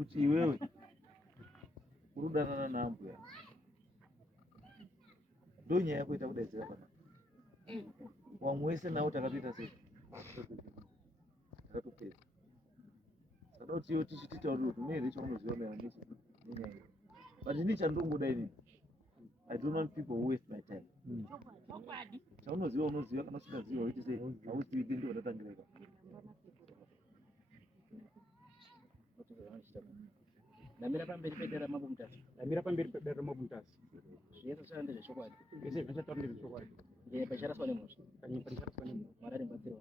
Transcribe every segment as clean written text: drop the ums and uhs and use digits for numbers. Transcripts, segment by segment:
kuti iwewe urudanana naambuya ndo nyaya yako itakudaidzira pana wamwe wese nawo takatoita sei takatopedza saka kuti iwe tichititaurira kuti mune chaunoziva maererano nenyaya iyi but ini chandongoda ini I don't want people who waste my time. Chaunoziva unoziva kana usingaziva uiti sei hauzivi pindi watatangireka ndamira pamberi pedera mabumutasi zvese zvaa ndezvechokwadi zvese zvachataura ndezvechokwadi pacharaswa nemusha pacharaswa nemusha mwari arimbatsirwa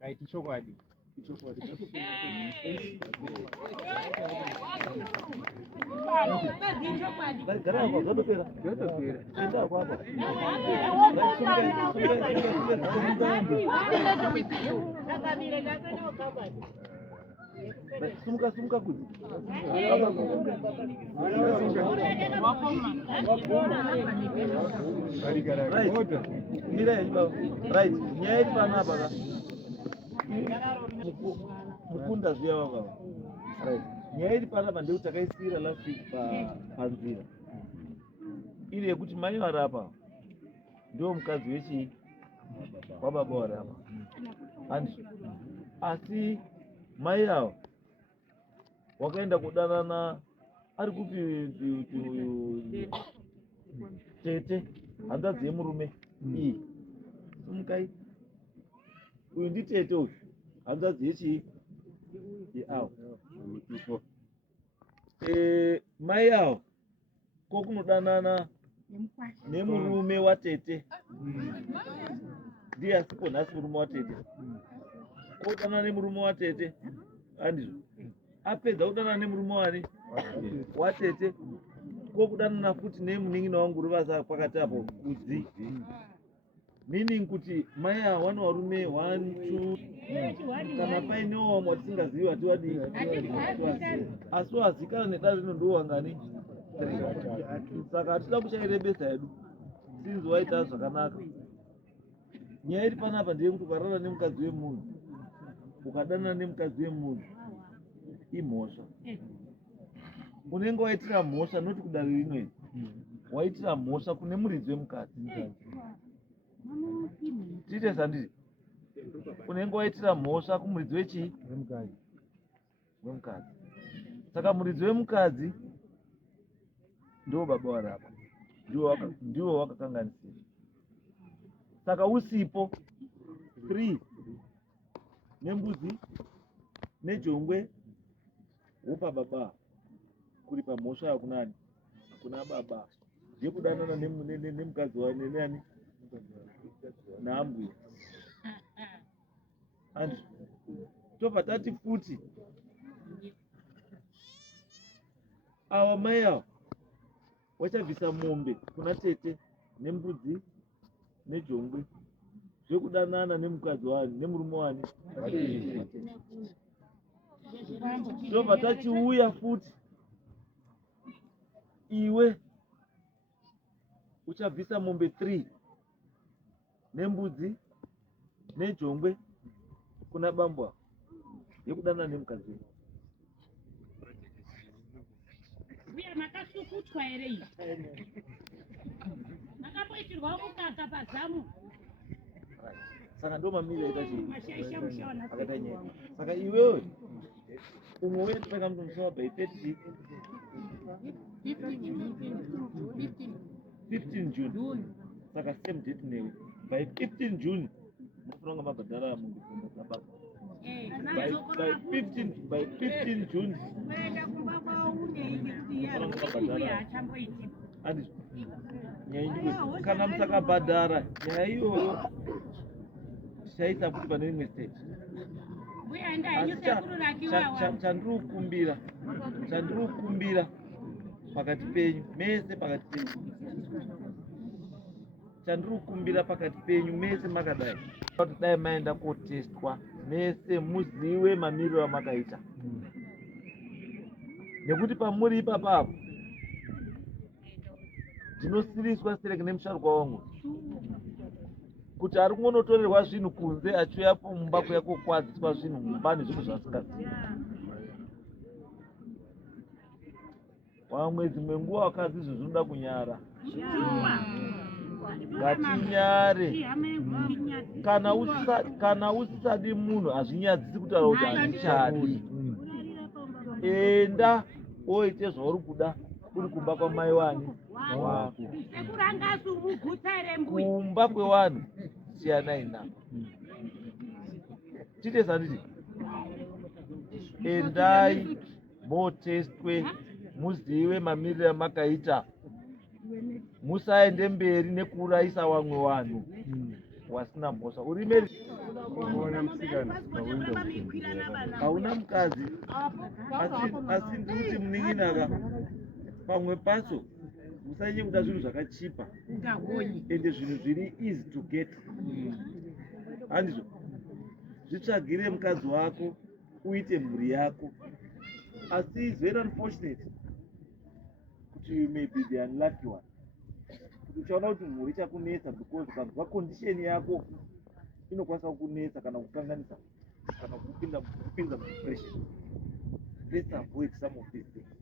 right chokwadi gara kwa zvatopera enda kwapa sumuka kuti right nyaya iri panapa mukunda zviya vavava right nyaya iri panapa ndekuti takaisira last week panzira iri yekuti mai vari apa ndio mukadzi wechii wababa vari apa asi mai avo wakaenda kudanana ari kupi tete hanzvadzi yemurume iyi sumukai uyu nditete uyu hanzvadzi yechii yeavo mai avo kokunodanana nemurume watete ndiye asipo nhasi murume watete kodanana nemurume watete andizvo apedza kudanana nemurume wani watete kokudanana futi nemunin'ina wangu ruvasa pakati apo kudzi meaning kuti mai ava vane varume 1 2 kana painewo vamwe watisingazivi watiwadi asi wazikana nedare rino ndo wangani 3 saka hatida kuchairebesa hedu sinzi waita zvakanaka nyaya iri panapa ndeyekuti ukarara nemukadzi wemunhu ukadanana nemukadzi wemunhu imhosva unenge waitira mhosva noti kudare rimwe waitira mhosva kune muridzi wemukadzi tiite sandiri unenge waitira mhosva kumuridzi wechii wemukadzi saka muridzi wemukadzi ndo baba vari apa ndiwo wakakanganisira saka usipo 3 nembudzi nejongwe wopa baba kuri pamhosva yakunani kuna baba ndekudanana nemukadzi wanenani naambuya andi tobva tati futi ava mai ava wachabvisa mombe kuna tete nembudzi nejongwe zvekudanana nemukadzi wani nemurume wani tobva tachiuya futi iwe uchabvisa mombe 3 nembudzi nejongwe kuna bambwa yekudanana nemukadzi wani uya makasukutwa here iyi makamboitirwa mukaka pazamu saka ndo mamiri aita mashaisha mushaona akaita nyaya saka iwewe umwe wetu pakamutomusoma by 30 15 June saka same date newe by 15 June munofanira mabhadhara mundifunga dzababa by 15 June andizvo nyaya indiko kana musakabhadhara nyaya iyoyo tichaisa futi pane rimwe stage chandiri pakati penyu mese pakati penyu chandiri pakati penyu mese makadai kuti dai maenda kotestwa mese muzive mamiriro amakaita nekuti pamuri ipapapo ndinosiriswa sereke nemusharukwa wangu kuti ari kungonotorerwa zvinhu kunze achiuya mumba kuya kokwadziswa zvinhu mumba nezvinhu zvasingazivi. Wamwe dzimwe nguva wakadzi izvo zvinoda kunyara. Ngatinyare. Kana usisadi munhu hazvinyadzisi kutaura kuti handichadi. Enda oite zvauri kuda uri kumba kwamai wani wako. Kumba kwevanhu siyanai nako. Chitesa nditi endai motestwe muzive mamiriro amakaita. Musaende mberi nekuurayisa vamwe vanhu wasina mhosva. Uri mberi hauna mukadzi asi ndikuti munin'inaka pamwe pacho musanyanye kuda zvinhu zvakachipa ende zvinhu zviri easy to get. Handizvo zvitsvagire mukadzi wako uite mhuri yako. Asi it's very unfortunate kuti you may be the unlucky one. Uchaona kuti mhuri chakunetsa because ukanzwa condition yako inokwanisa kukunetsa kana kukanganisa kana kupinza depression. Let's avoid some of these things.